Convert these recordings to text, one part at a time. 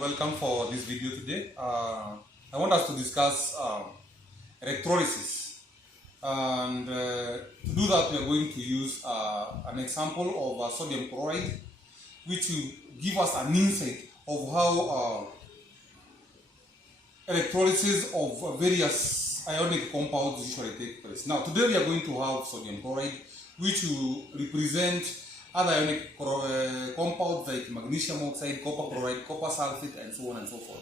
Welcome for this video today. I want us to discuss electrolysis, and to do that we are going to use an example of sodium chloride, which will give us an insight of how electrolysis of various ionic compounds usually take place. Now today we are going to have sodium chloride, which will represent other ionic compounds like magnesium oxide, copper chloride, copper sulfate, and so on and so forth.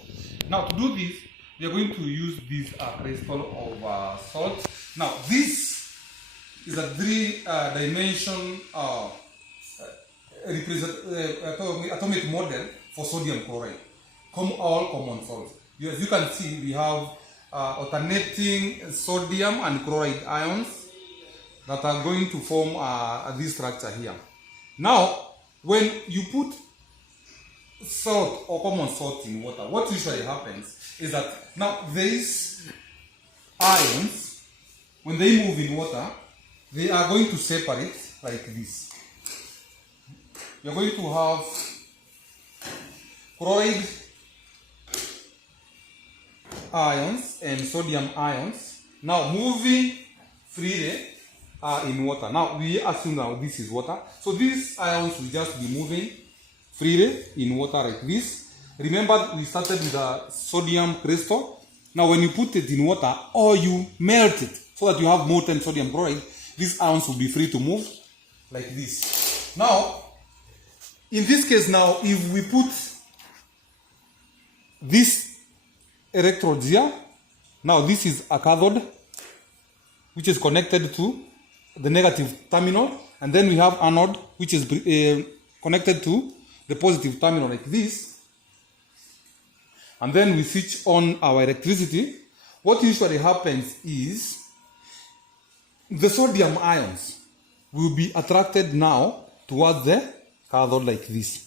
Now to do this, we are going to use this crystal of salt. Now this is a three-dimension atomic model for sodium chloride, all common salts. As you can see, we have alternating sodium and chloride ions that are going to form this structure here. Now, when you put salt or common salt in water, what usually happens is that now these ions, when they move in water, they are going to separate like this. You are going to have chloride ions and sodium ions now moving freely in water. Now we assume now this is water, so these ions will just be moving freely in water like this. Remember, we started with a sodium crystal. Now when you put it in water or you melt it so that you have molten sodium chloride, these ions will be free to move like this. Now in this case, now if we put this electrodes here, now this is a cathode which is connected to the negative terminal, and then we have anode which is connected to the positive terminal like this, and then we switch on our electricity. What usually happens is the sodium ions will be attracted now towards the cathode like this.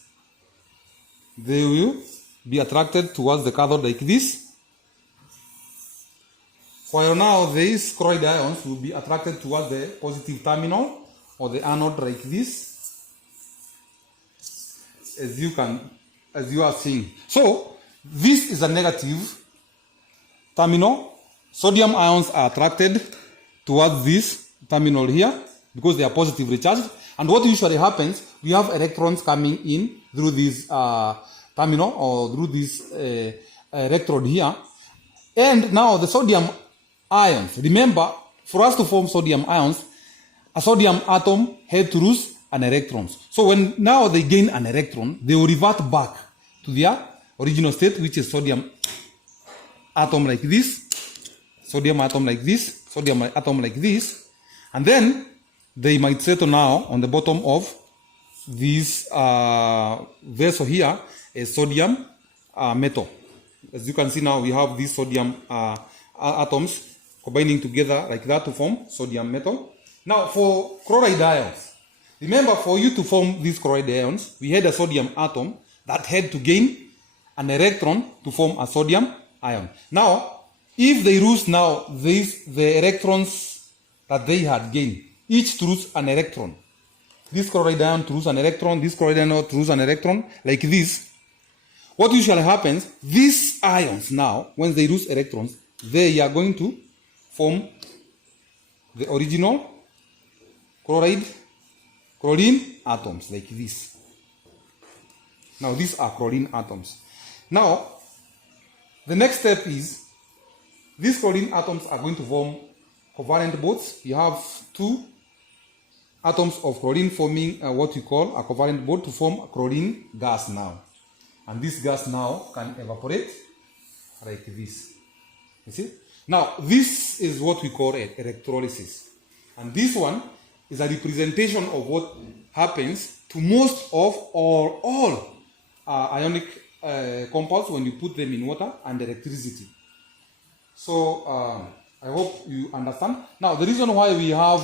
They will be attracted towards the cathode like this, while now these chloride ions will be attracted towards the positive terminal or the anode like this, as you are seeing. So this is a negative terminal. Sodium ions are attracted towards this terminal here because they are positively charged. And what usually happens, we have electrons coming in through this terminal or through this electrode here. And now the sodium ions, remember, for us to form sodium ions, a sodium atom had to lose an electron. So when now they gain an electron, they will revert back to their original state, which is sodium atom like this, sodium atom like this, sodium atom like this, and then they might settle now on the bottom of this vessel here, a sodium metal. As you can see now, we have these sodium atoms combining together like that to form sodium metal. Now for chloride ions, remember, for you to form these chloride ions, we had a sodium atom that had to gain an electron to form a sodium ion. Now if they lose now the electrons that they had gained, each to lose an electron, this chloride ion to lose an electron, this chloride ion to lose an electron like this, what usually happens, these ions now, when they lose electrons, they are going to form the original chlorine atoms like this. Now these are chlorine atoms. Now the next step is these chlorine atoms are going to form covalent bonds. You have two atoms of chlorine forming what we call a covalent bond to form a chlorine gas now. And this gas now can evaporate like this. You see? Now this is what we call electrolysis. And this one is a representation of what happens to most of all ionic compounds when you put them in water and electricity. So I hope you understand. Now the reason why we have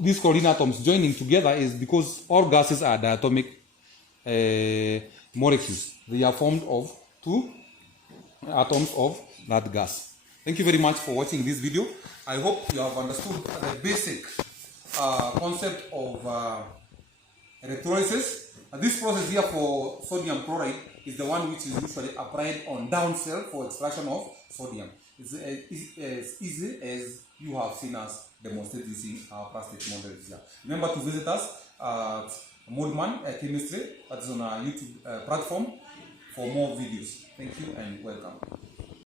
these chlorine atoms joining together is because all gases are diatomic molecules. They are formed of two atoms of that gas. Thank you very much for watching this video. I hope you have understood the basic concept of electrolysis. This process here for sodium chloride is the one which is usually applied on down cell for extraction of sodium. It's as easy as you have seen us demonstrate using our plastic models here. Remember to visit us at Moodman Chemistry, that's on our YouTube platform, for more videos. Thank you and welcome.